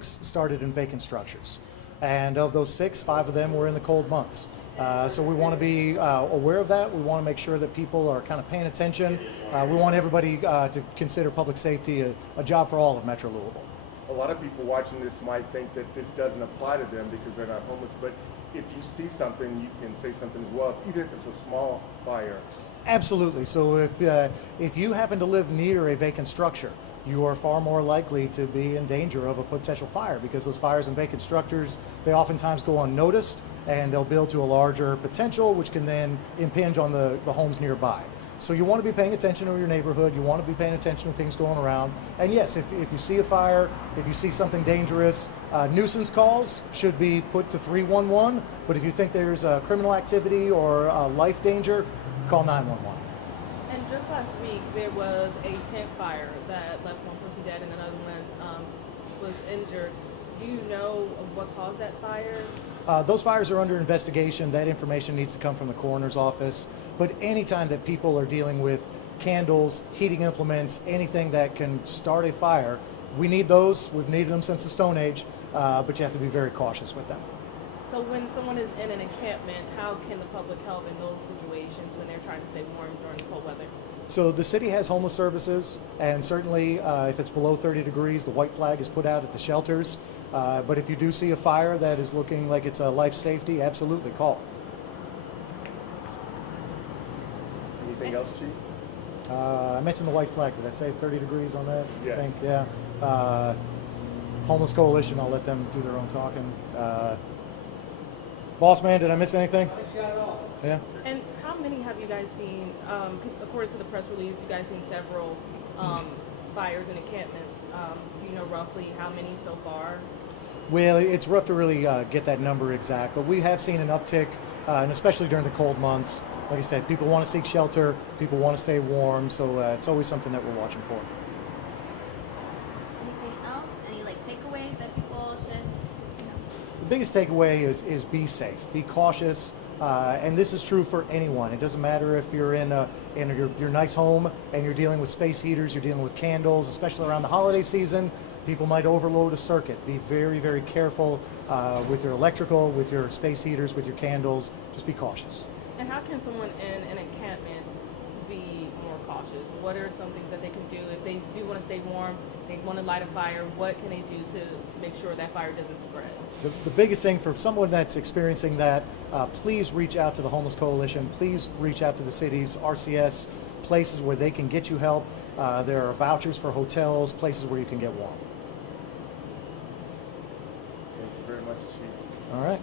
started in vacant structures. And of those 6, 5 of them were in the cold months. So we want to be aware of that. We want to make sure that people are kind of paying attention. We want everybody to consider public safety a job for all of Metro Louisville. A lot of people watching this might think that this doesn't apply to them because they're not homeless, but if you see something, you can say something as well, even if it's a small fire. Absolutely. So if you happen to live near a vacant structure, you are far more likely to be in danger of a potential fire, because those fires in vacant structures, they oftentimes go unnoticed and they'll build to a larger potential, which can then impinge on the homes nearby. So you want to be paying attention to your neighborhood, you want to be paying attention to things going around. And yes, if you see a fire, if you see something dangerous, nuisance calls should be put to 311, but if you think there's criminal activity or life danger, call 911. And just last week, there was a tent fire that left one person dead and another one was injured. Do you know what caused that fire? Those fires are under investigation. That information needs to come from the coroner's office. But anytime that people are dealing with candles, heating implements, anything that can start a fire, we need those. We've needed them since the Stone Age, but you have to be very cautious with them. So when someone is in an encampment, how can the public help in those situations when they're trying to stay warm during the cold weather? So the city has homeless services, and certainly if it's below 30 degrees, the white flag is put out at the shelters. But if you do see a fire that is looking like it's a life safety, absolutely call. Anything else, Chief? I mentioned the white flag. Did I say 30 degrees on that? Yes. I think, yeah. Homeless Coalition, I'll let them do their own talking. Boss man, did I miss anything? Yeah. And how many have you guys seen? Because according to the press release, you guys seen several fires and encampments. Do you know roughly how many so far? Well, it's rough to really get that number exact, but we have seen an uptick, and especially during the cold months. Like I said, people want to seek shelter, people want to stay warm, so it's always something that we're watching for. Anything else? Any takeaways that people should, The biggest takeaway is be safe, be cautious, and this is true for anyone. It doesn't matter if you're in your nice home and you're dealing with space heaters, you're dealing with candles, especially around the holiday season. People might overload a circuit. Be very, very careful with your electrical, with your space heaters, with your candles. Just be cautious. And how can someone in an encampment be more cautious? What are some things that they can do if they do want to stay warm, they want to light a fire? What can they do to make sure that fire doesn't spread? The biggest thing for someone that's experiencing that, please reach out to the Homeless Coalition. Please reach out to the city's RCS, places where they can get you help. There are vouchers for hotels, places where you can get warm. Thank you very much, Chief. All right.